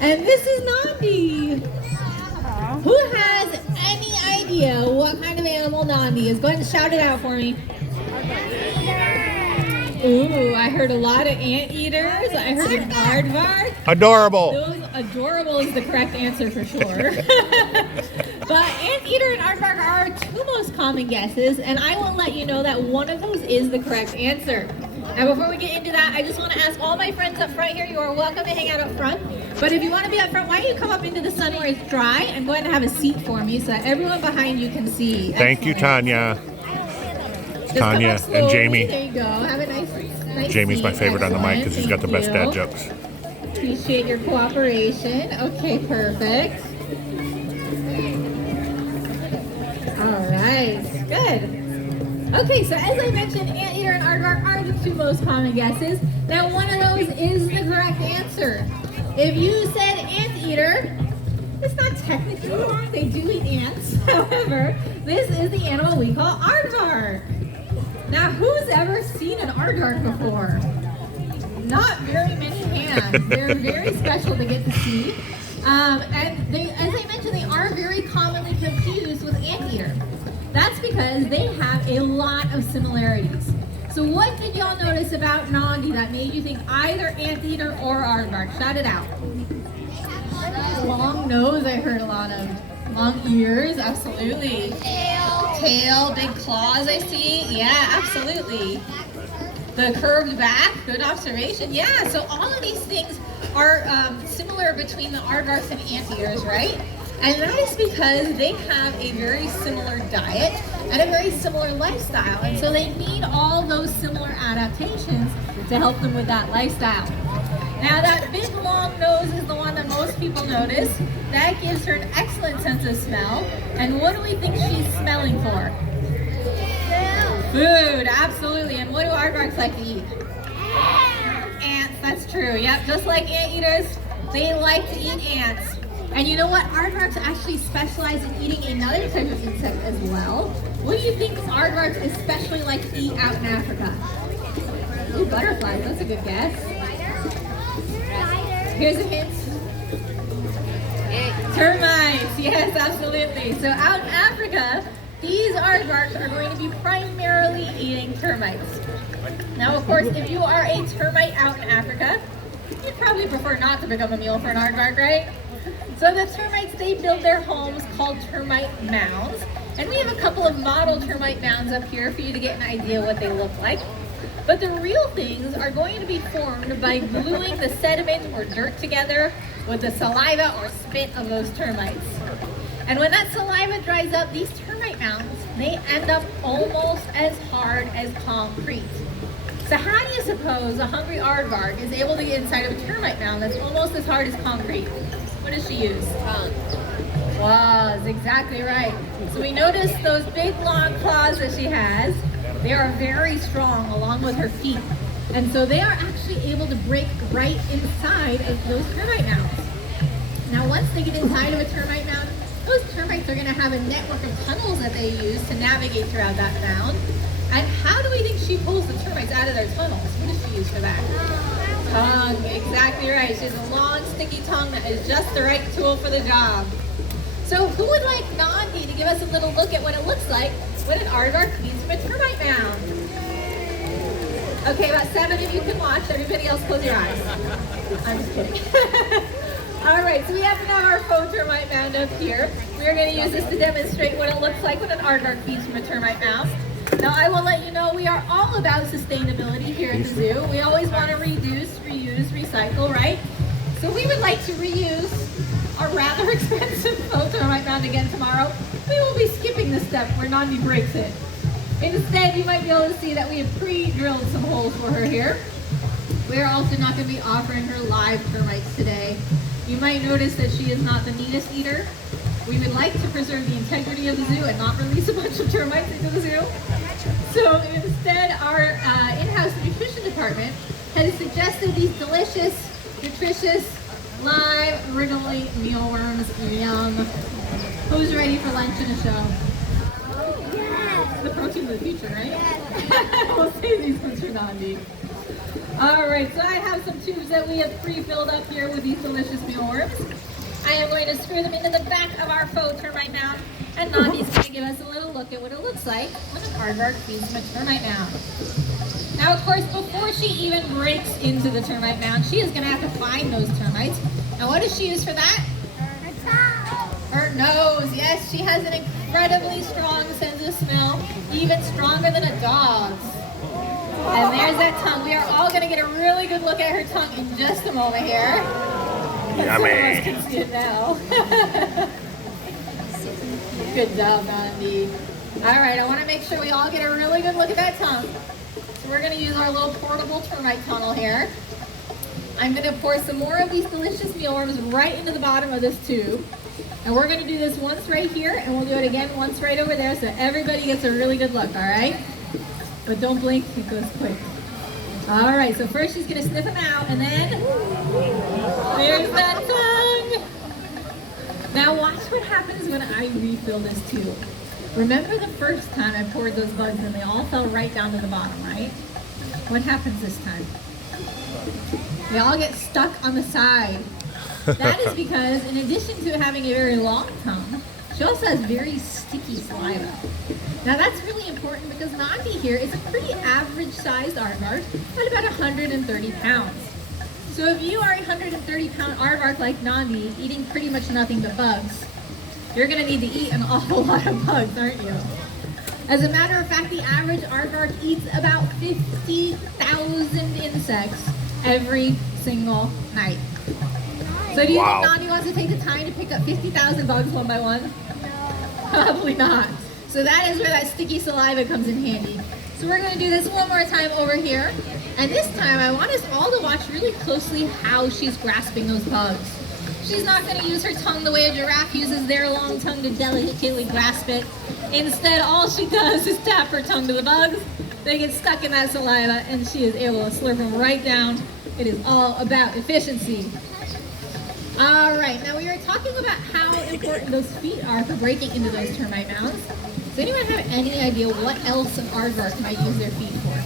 And this is Nandi. Who has any idea what kind of animal Nandi is? Go ahead and shout it out for me. Ooh, I heard a lot of anteaters. I heard an aardvark. Adorable. Those adorable is the correct answer for sure. But anteater and aardvark are our two most common guesses, and I will let you know that one of those is the correct answer. Now before we get into that, I just want to ask all my friends up front here, you are welcome to hang out up front. But if you want to be up front, why don't you come up into the sun where it's dry and go ahead and have a seat for me so that everyone behind you can see. Thank you, Tanya. Just Tanya and Jamie. There you go. Have a nice Jamie's seat. my favorite on the mic because he's got the best dad Thank you. jokes. Appreciate your cooperation. Okay, perfect. All right, good. Okay, so as I mentioned, anteater and aardvark are the two most common guesses. Now, one of those is the correct answer. If you said anteater, it's not technically wrong. They do eat ants. However, this is the animal we call aardvark. Now, who's ever seen an aardvark before? Not very many hands. They're very special to get to see. And they, as I mentioned, they are very commonly confused with anteater. That's because they have a lot of similarities. So what did y'all notice about Nandi that made you think either anteater or aardvark? Shout it out. Long nose, I heard a lot of. Long ears, absolutely. Tail, big claws, I see. Yeah, absolutely. The curved back, good observation. Yeah, so all of these things are similar between the aardvarks and anteaters, right? And that is because they have a very similar diet and a very similar lifestyle. And so they need all those similar adaptations to help them with that lifestyle. Now that big long nose is the one that most people notice. That gives her an excellent sense of smell. And what do we think she's smelling for? Food, absolutely. And what do aardvarks like to eat? Ants, that's true. Yep, just like anteaters, they like to eat ants. And you know what? Aardvarks actually specialize in eating another type of insect as well. What do you think aardvarks especially like to eat out in Africa? Ooh, butterflies. That's a good guess. Here's a hint. Termites. Yes, absolutely. So out in Africa, these aardvarks are going to be primarily eating termites. Now, of course, if you are a termite out in Africa, you'd probably prefer not to become a meal for an aardvark, right? So the termites, they build their homes called termite mounds. And we have a couple of model termite mounds up here for you to get an idea what they look like. But the real things are going to be formed by gluing the sediment or dirt together with the saliva or spit of those termites. And when that saliva dries up, these termite mounds, they end up almost as hard as concrete. So how do you suppose a hungry aardvark is able to get inside of a termite mound that's almost as hard as concrete? What does she use? Claws, exactly right. So we notice those big long claws that she has. They are very strong along with her feet. And so they are actually able to break right inside of those termite mounds. Now once they get inside of a termite mound, those termites are going to have a network of tunnels that they use to navigate throughout that mound. And how do we think she pulls the termites out of their tunnels? What does she use for that? Tongue, exactly right. She has a long, sticky tongue that is just the right tool for the job. So who would like Nandi to give us a little look at what it looks like when an aardvark cleans from a termite mound? Okay, about 7 of you can watch. Everybody else close your eyes. I'm just kidding. All right, so we happen to have our faux termite mound up here. We are going to use this to demonstrate what it looks like when an aardvark feeds from a termite mound. Now, I will let you know we are all about sustainability here at the zoo. We always want to reduce, reuse, recycle, right? So we would like to reuse our rather expensive faux termite mound again tomorrow. We will be skipping the step where Nandi breaks it. Instead, you might be able to see that we have pre-drilled some holes for her here. We are also not going to be offering her live termites today. You might notice that she is not the neatest eater. We would like to preserve the integrity of the zoo and not release a bunch of termites into the zoo. So instead, our in-house nutrition department has suggested these delicious, nutritious, live, wriggly mealworms. Yum. Who's ready for lunch and a show? The protein of the future, right? We'll save these ones for Nandi. All right, so I have some tubes that we have pre-filled up here with these delicious mealworms. I am going to screw them into the back of our faux termite mound, and Nandi's going to give us a little look at what it looks like when an aardvark feeds from a termite mound. Now, of course, before she even breaks into the termite mound, she is going to have to find those termites. Now, what does she use for that? Her nose. Yes, she has an incredibly strong sense of smell, even stronger than a dog's. And there's that tongue. We are all going to get a really good look at her tongue in just a moment here. Some of us can see it now. Good job, Nandi. All right, I want to make sure we all get a really good look at that tongue. So we're going to use our little portable termite tunnel here. I'm going to pour some more of these delicious mealworms right into the bottom of this tube. And we're going to do this once right here, and we'll do it again once right over there so everybody gets a really good look, all right? But don't blink, it goes quick. All right, so first she's going to sniff them out, and then there's that tongue. Now watch what happens when I refill this tube. Remember the first time I poured those bugs and they all fell right down to the bottom, right? What happens this time? They all get stuck on the side. That is because in addition to having a very long tongue, she also has very sticky saliva. Now that's really important because Nandi here is a pretty average sized aardvark at about 130 pounds. So if you are a 130 pound aardvark like Nandi, eating pretty much nothing but bugs, you're gonna need to eat an awful lot of bugs, aren't you? As a matter of fact, the average aardvark eats about 50,000 insects every single night. So do you think Nandi wants to take the time to pick up 50,000 bugs one by one? Probably not. So that is where that sticky saliva comes in handy. So we're going to do this one more time over here. And this time I want us all to watch really closely how she's grasping those bugs. She's not going to use her tongue the way a giraffe uses their long tongue to delicately grasp it. Instead, all she does is tap her tongue to the bugs. They get stuck in that saliva and she is able to slurp them right down. It is all about efficiency. All right, now we were talking about how important those feet are for breaking into those termite mounds. Does anyone have any idea what else an aardvark might use their feet for?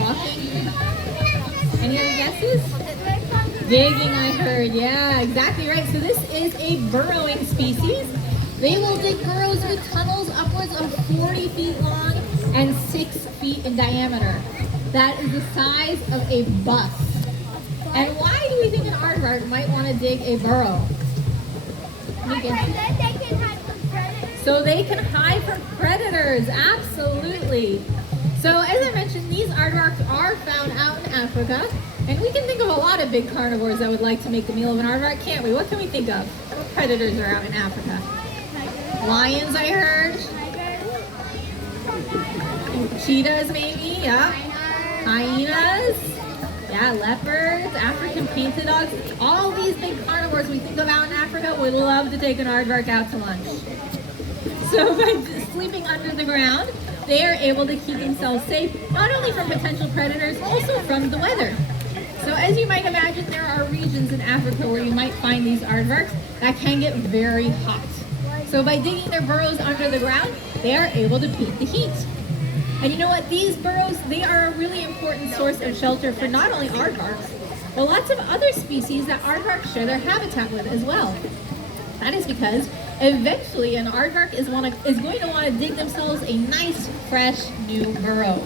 Walking? Any other guesses? Digging, I heard. Yeah, exactly right. So this is a burrowing species. They will dig burrows with tunnels upwards of 40 feet long and 6 feet in diameter. That is the size of a bus. And why do we think an aardvark might want to dig a burrow? So they can hide from predators, absolutely. So as I mentioned, these aardvarks are found out in Africa, and we can think of a lot of big carnivores that would like to make the meal of an aardvark, can't we? What can we think of? What predators are out in Africa? Lions, I heard. Cheetahs, maybe, yeah. Hyenas. Yeah, leopards, African painted dogs. All these big carnivores we think of out in Africa would love to take an aardvark out to lunch. So by sleeping under the ground, they are able to keep themselves safe, not only from potential predators, also from the weather. So as you might imagine, there are regions in Africa where you might find these aardvarks that can get very hot. So by digging their burrows under the ground, they are able to beat the heat. And you know what? These burrows, they are a really important source of shelter for not only aardvarks, but lots of other species that aardvarks share their habitat with as well. That is because eventually an aardvark is going to want to dig themselves a nice, fresh, new burrow.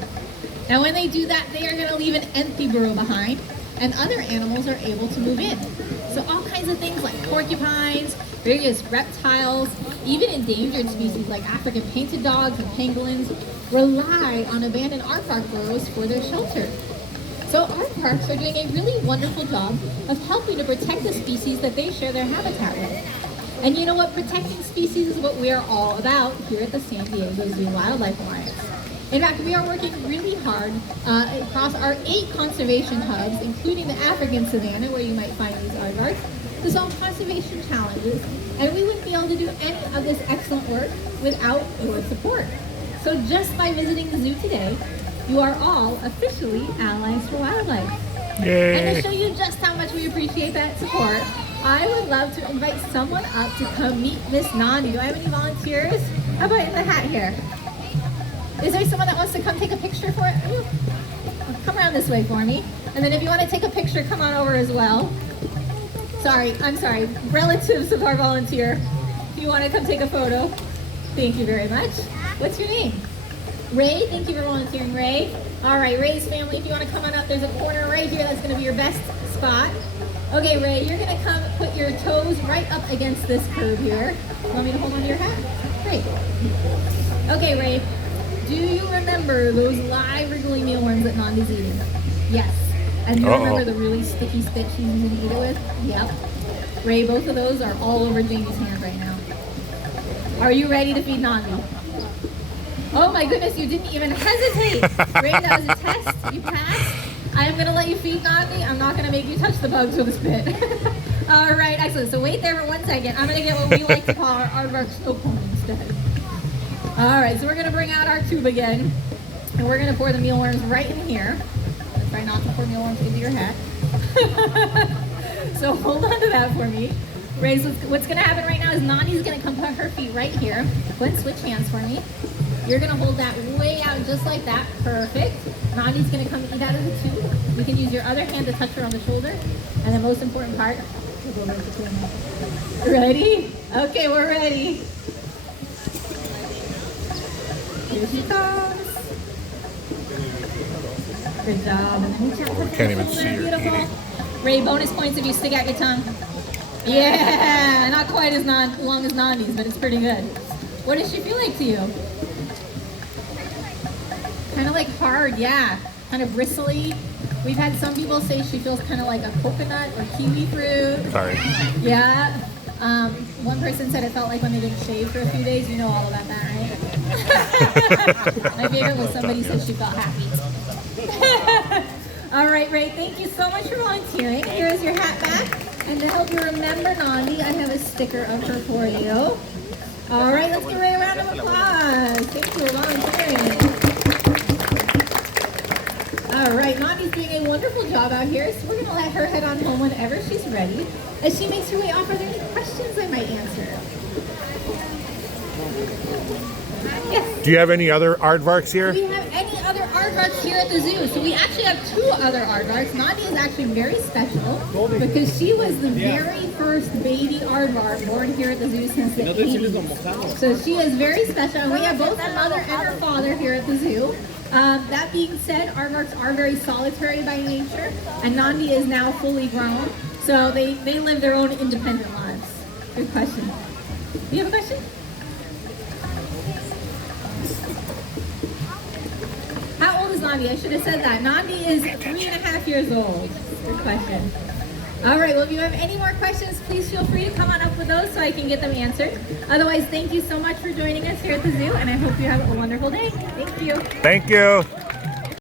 Now when they do that, they are going to leave an empty burrow behind, and other animals are able to move in. So all kinds of things like porcupines, various reptiles, even endangered species like African painted dogs and pangolins rely on abandoned aardvark burrows for their shelter. So aardvarks are doing a really wonderful job of helping to protect the species that they share their habitat with. And you know what? Protecting species is what we are all about here at the San Diego Zoo Wildlife Alliance. In fact, we are working really hard across our 8 conservation hubs, including the African savanna, where you might find these aardvarks, to solve conservation challenges. And we wouldn't be able to do any of this excellent work without your support. So just by visiting the zoo today, you are all officially allies for wildlife. Yay. And to show you just how much we appreciate that support, I would love to invite someone up to come meet Miss Nandi. Do I have any volunteers? How about in the hat here? Is there someone that wants to come take a picture for it? come around this way for me. And then if you want to take a picture, come on over as well. I'm sorry, relatives of our volunteer. If you want to come take a photo, thank you very much. What's your name? Ray, thank you for volunteering, Ray. All right, Ray's family, if you want to come on up, there's a corner right here that's going to be your best spot. Okay, Ray, you're going to come put your toes right up against this curve here. You want me to hold on to your hat? Great. Okay, Ray, do you remember those live wriggly mealworms that Nandi's eating? Yes. And you remember the really sticky spit she's using to eat it with? Yep. Ray, both of those are all over Jamie's hand right now. Are you ready to feed Nandi? Oh my goodness, you didn't even hesitate. Ray, that was a test. You passed. I'm going to let you feed Nandi. I'm not going to make you touch the bugs with a spit. All right, excellent. So wait there for 1 second. I'm going to get what we like to call our aardvark snow cone instead. All right, so we're going to bring out our tube again. And we're going to pour the mealworms right in here. Try not to pour mealworms into your hat. So hold on to that for me. Ray, what's going to happen right now is Nandi's going to come put her feet right here. Go ahead and switch hands for me. You're going to hold that way out just like that. Perfect. Nandi's going to come eat out of the tube. You can use your other hand to touch her on the shoulder. And the most important part, we'll go right between them. Ready? Okay, we're ready. Here she comes. Good job. And then reach out. We can't even see her eating. Ray, bonus points if you stick out your tongue. Yeah, not quite as long as Nandi's, but it's pretty good. What does she feel like to you? Kind of like hard, yeah. Kind of bristly. We've had some people say she feels kind of like a coconut or kiwi fruit. Sorry. Yeah. One person said it felt like when they didn't shave for a few days. You know all about that, right? My favorite was somebody said she felt happy. All right, Ray, thank you so much for volunteering. Here is your hat back. And to help you remember Nandi, I have a sticker of her for you. All right, let's give Ray a round of applause. Thank you for volunteering. All right, Nandi's doing a wonderful job out here, so we're going to let her head on home whenever she's ready. As she makes her way off, are there any questions I might answer? Yes. Do you have any other aardvarks here? Do we have any other aardvarks here at the zoo? So we actually have 2 other aardvarks. Nandi is actually very special because she was the very first baby aardvark born here at the zoo since the 80s. So she is very special. And we have both her mother and her father here at the zoo. That being said, aardvarks are very solitary by nature, and Nandi is now fully grown, so they live their own independent lives. Good question. Do you have a question? How old is Nandi? I should have said that. Nandi is 3.5 years old. Good question. All right, well, if you have any more questions, please feel free to come on up with those so I can get them answered. Otherwise, thank you so much for joining us here at the zoo, and I hope you have a wonderful day. Thank you. Thank you.